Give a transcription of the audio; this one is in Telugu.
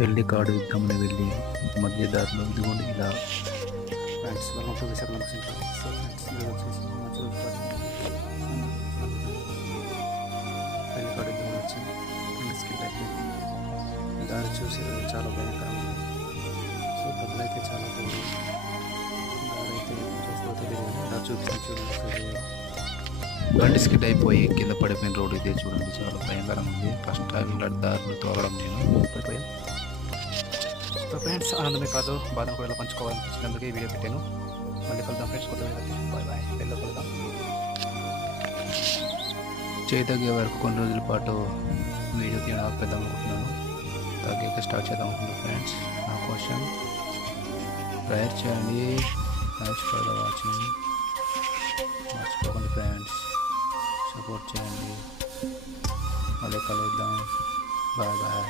పెళ్లి కార్డు ఇద్దామని వెళ్ళి మధ్య దారిలో ఇదిగోండి ఇలా friends welcome to Visakha location. So friends ఇది వచ్చేసి మంచి పెళ్లి కార్డు ఇద్దరు వచ్చి స్కిల్ అయిపోయింది. దారి చూసి చాలా భయంకరంగా ఉంది. సో డబ్బులు అయితే చాలా పోయింది. దారి అయితే చూస్తూ తెలియదు ఇలా చూపిస్తే చూడండి. బండి స్కిడ్ అయిపోయి కింద పడిపోయిన రోడ్డు ఇదే చూడండి, చాలా భయంకరంగా ఉంది. ఫస్ట్ టైం ఇలా దారిలో తోలడం నేను పడిపోయాను. సో ఫ్రెండ్స్ ఆనందమే కాదు బాధను కూడా ఇలా పంచుకోవాలనిపించినందుకు ఈ వీడియో పెట్టాను. మళ్ళీ కలుద్దాం ఫ్రెండ్స్, కొత్త వీడియో. బాయ్ బాయ్, పెళ్ళి కలుద్దాం. చేయి తగ్గే వరకు కొన్ని రోజుల పాటు వీడియో తీయడం ఆపేద్దాం అనుకుంటున్నాను. తగ్గాక స్టార్ట్ చేద్దాం అనుకుంటున్నాను ఫ్రెండ్స్. నా కోసం ప్రేయర్ చేయండి. Thanks for the watching. మర్చిపోకండి ఫ్రెండ్స్, సపోర్ట్ చేయండి. మళ్ళీ కలుద్దాం. Bye bye.